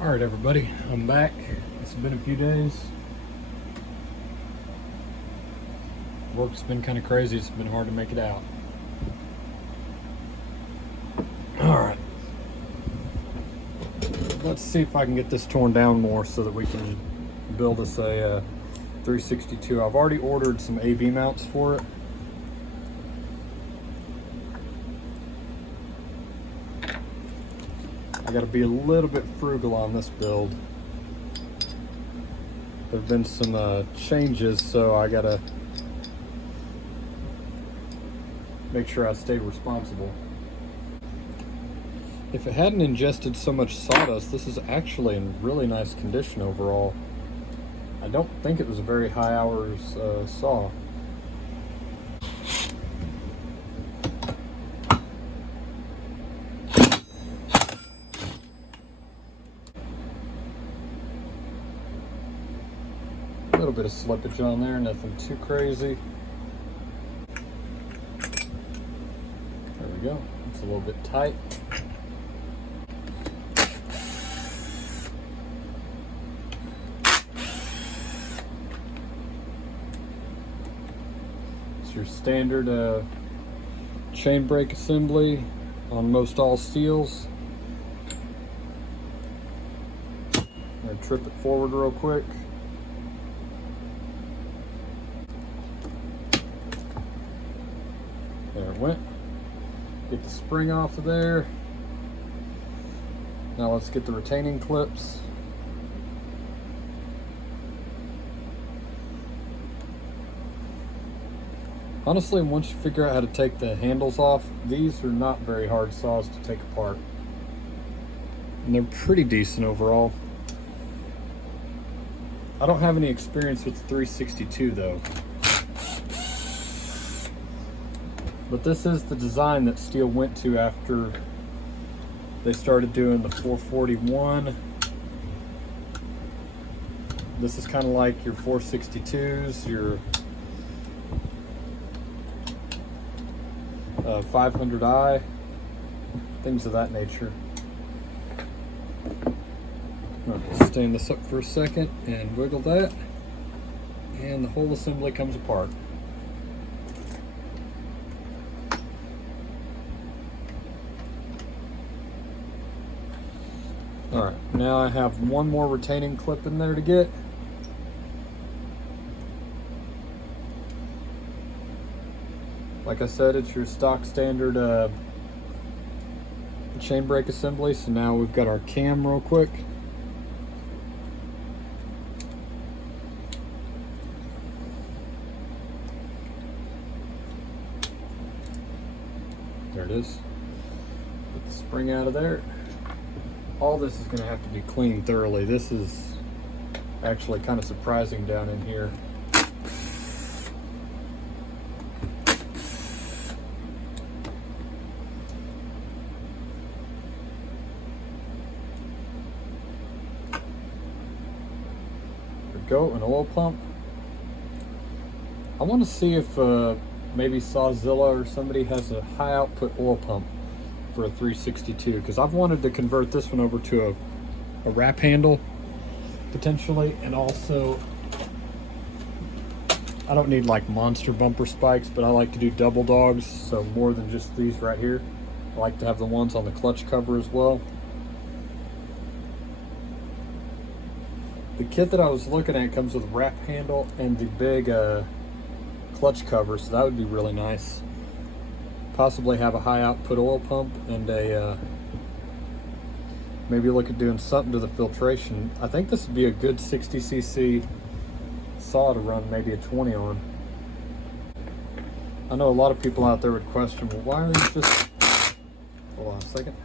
All right, everybody, I'm back. It's been a few days. Work's been kind of crazy. It's been hard to make it out. All right. Let's see if I can get this torn down more so that we can build us a 362. I've already ordered some AV mounts for it. I got to be a little bit frugal on this build. There have been some changes, so I got to make sure I stay responsible. If it hadn't ingested so much sawdust, this is actually in really nice condition overall. I don't think it was a very high hours saw. A little bit of slippage on there, nothing too crazy. There we go. It's a little bit tight. It's your standard chain brake assembly on most all steels. I'm going to trip it forward real quick. There it went. Get the spring off of there. Now let's get the retaining clips. Honestly, once you figure out how to take the handles off, these are not very hard saws to take apart. And they're pretty decent overall. I don't have any experience with the 362 though. But this is the design that STIHL went to after they started doing the 441. This is kind of like your 462s, your 500i, things of that nature. I'll stand this up for a second and wiggle that, and the whole assembly comes apart. Alright, now I have one more retaining clip in there to get. Like I said, it's your stock standard chain brake assembly. So now we've got our cam real quick. There it is. Get the spring out of there. All this is going to have to be cleaned thoroughly. This is actually kind of surprising down in here. There we go, an oil pump. I want to see if maybe Sawzilla or somebody has a high output oil pump for a 362, because I've wanted to convert this one over to a wrap handle potentially, and also I don't need like monster bumper spikes, but I like to do double dogs, so more than just these right here. I like to have the ones on the clutch cover as well. The kit that I was looking at comes with a wrap handle and the big clutch cover, so that would be really nice. Possibly have a high output oil pump and a maybe look at doing something to the filtration. I think this would be a good 60cc saw to run maybe a 20 on. I know a lot of people out there would question, well, why are these just... Hold on a second.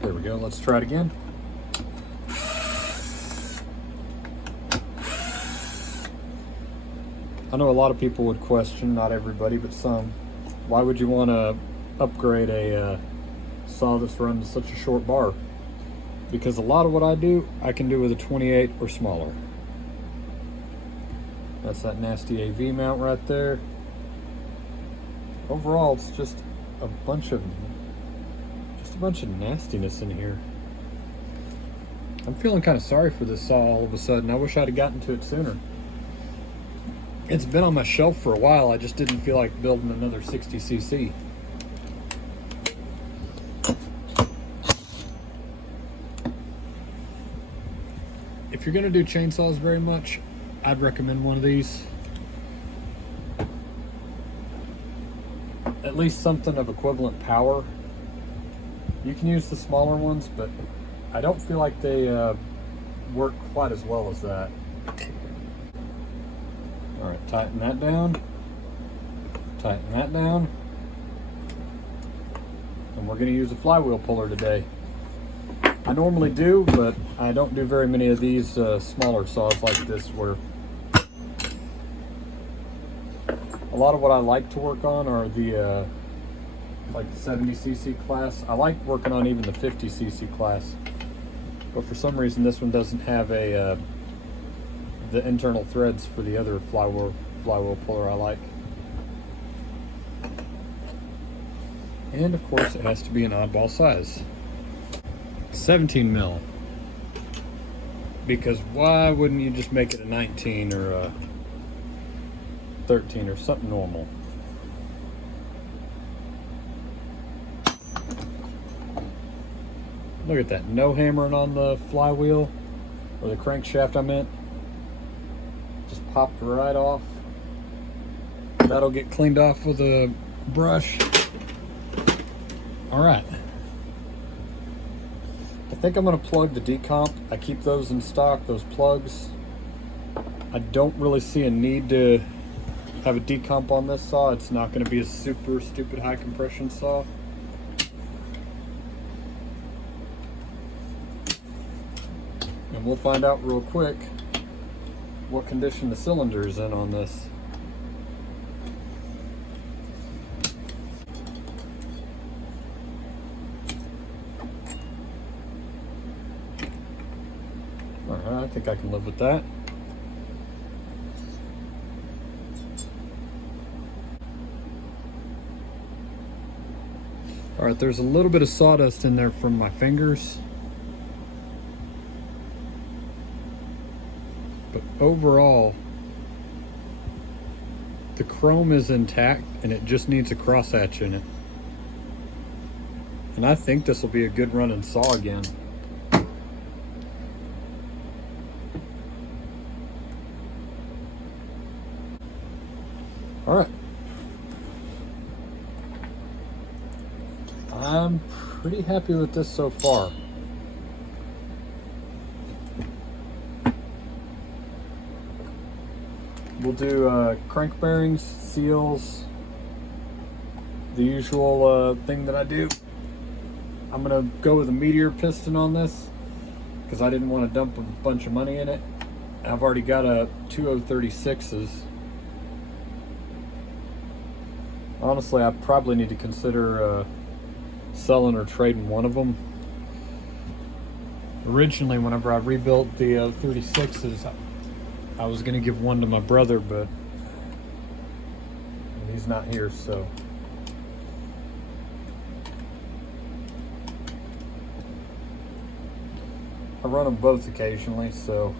There we go, let's try it again. I know a lot of people would question, not everybody, but some, why would you want to upgrade a saw that's run such a short bar? Because a lot of what I do, I can do with a 28 or smaller. That's that nasty AV mount right there. Overall, it's just a bunch of a bunch of nastiness in here. I'm feeling kind of sorry for this saw all of a sudden. I wish I'd have gotten to it sooner. It's been on my shelf for a while. I just didn't feel like building another 60cc. If you're gonna do chainsaws very much, I'd recommend one of these. At least something of equivalent power. You can use the smaller ones, but I don't feel like they work quite as well as that. All right, tighten that down. Tighten that down. And we're gonna use a flywheel puller today. I normally do, but I don't do very many of these smaller saws like this, where a lot of what I like to work on are the like the 70cc class. I like working on even the 50cc class, but for some reason this one doesn't have the internal threads for the other flywheel puller I like. And of course it has to be an oddball size. 17 mil. Because why wouldn't you just make it a 19 or a 13 or something normal? Look at that, no hammering on the flywheel, or the crankshaft I meant. Just popped right off. That'll get cleaned off with a brush. All right. I think I'm gonna plug the decomp. I keep those in stock, those plugs. I don't really see a need to have a decomp on this saw. It's not gonna be a super stupid high compression saw. And we'll find out real quick what condition the cylinder is in on this. Alright, I think I can live with that. Alright, there's a little bit of sawdust in there from my fingers. But overall, the chrome is intact and it just needs a crosshatch in it. And I think this will be a good running saw again. All right. I'm pretty happy with this so far. We'll do crank bearings, seals, the usual thing that I do. I'm gonna go with a Meteor piston on this because I didn't want to dump a bunch of money in it. I've already got a 2036s. Honestly, I probably need to consider selling or trading one of them. Originally, whenever I rebuilt the 36s, I was gonna give one to my brother, but he's not here, so. I run them both occasionally, so.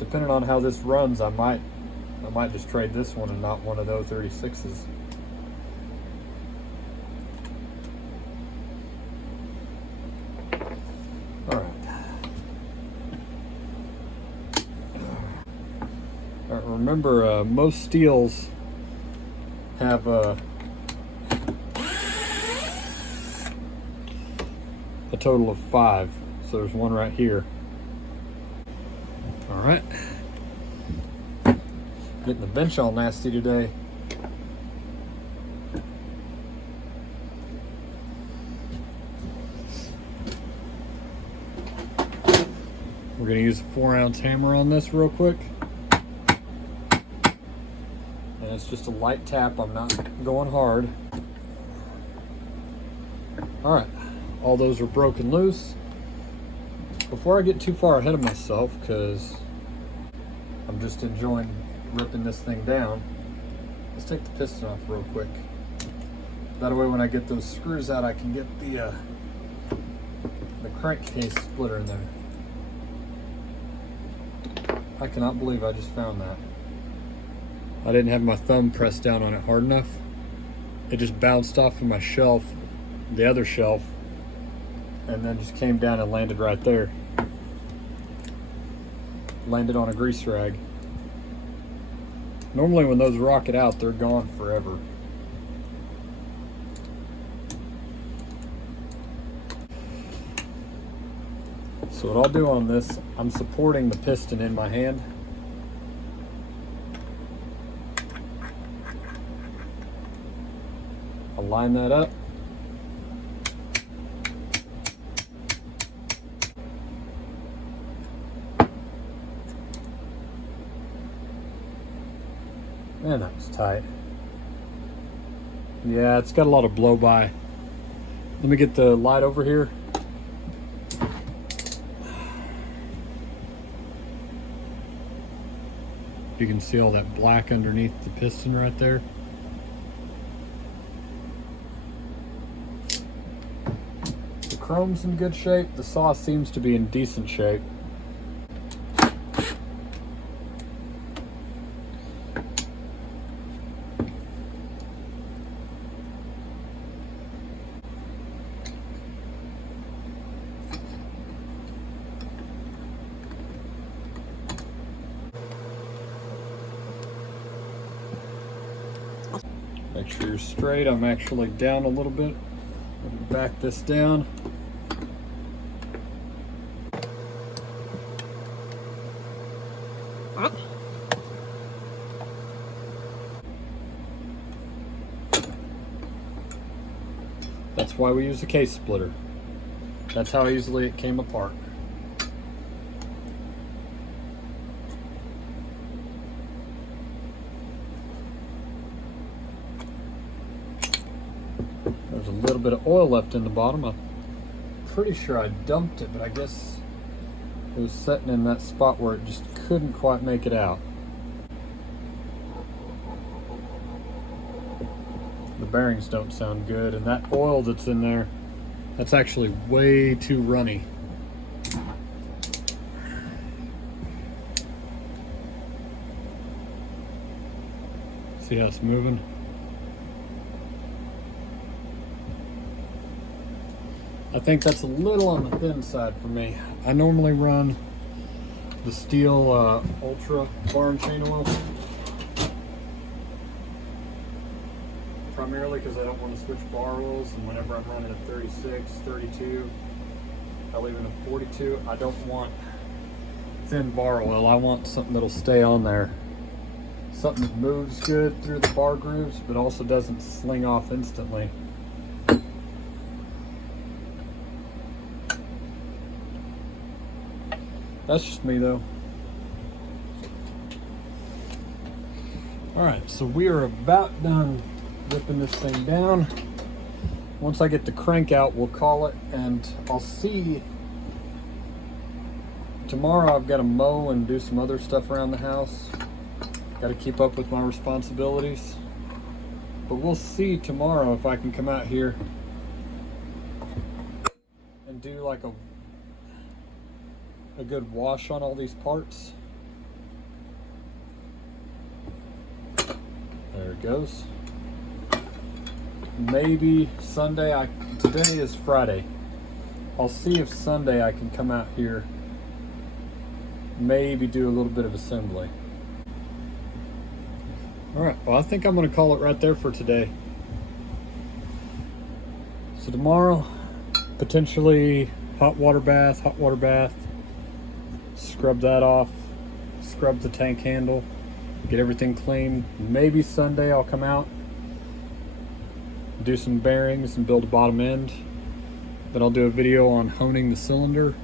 Depending on how this runs, I might just trade this one and not one of those 36s. Remember, most STIHLs have a total of 5, so there's one right here. All right, getting the bench all nasty today. We're gonna use a 4-ounce hammer on this real quick. And it's just a light tap, I'm not going hard. All right, all those are broken loose. Before I get too far ahead of myself, because I'm just enjoying ripping this thing down, let's take the piston off real quick. That way when I get those screws out, I can get the crankcase splitter in there. I cannot believe I just found that. I didn't have my thumb pressed down on it hard enough. It just bounced off of my shelf, the other shelf, and then just came down and landed right there. Landed on a grease rag. Normally when those rocket out, they're gone forever. So what I'll do on this, I'm supporting the piston in my hand. I'll line that up. Man, that was tight. Yeah, it's got a lot of blow by. Let me get the light over here. You can see all that black underneath the piston right there. The chrome's in good shape. The saw seems to be in decent shape. Make sure you're straight. I'm actually down a little bit. Let me back this down. That's why we use a case splitter. That's how easily it came apart. There's a little bit of oil left in the bottom. I'm pretty sure I dumped it, but I guess it was sitting in that spot where it just couldn't quite make it out. The bearings don't sound good, and that oil that's in there, that's actually way too runny. See how it's moving? I think that's a little on the thin side for me. I normally run the STIHL Ultra bar and chain oil, primarily because I don't want to switch bar oils, and whenever I'm running a 36, 32, I'll even a 42, I don't want thin bar oil. I want something that'll stay on there. Something that moves good through the bar grooves, but also doesn't sling off instantly. That's just me though. Alright, so we are about done ripping this thing down. Once I get the crank out, we'll call it, and I'll see. Tomorrow I've got to mow and do some other stuff around the house. Got to keep up with my responsibilities. But we'll see tomorrow if I can come out here and do like a good wash on all these parts. There it goes. Maybe Sunday, today is Friday. I'll see if Sunday I can come out here, maybe do a little bit of assembly. Alright, well I think I'm going to call it right there for today. So tomorrow, potentially hot water bath, scrub that off, scrub the tank handle, get everything clean. Maybe Sunday I'll come out, do some bearings and build a bottom end. Then I'll do a video on honing the cylinder.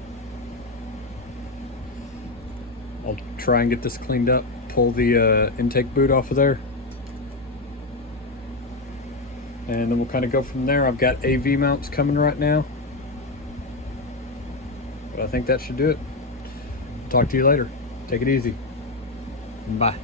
I'll try and get this cleaned up, pull the intake boot off of there, and then we'll kind of go from there. I've got AV mounts coming right now, but I think that should do it. Talk to you later. Take it easy. Bye.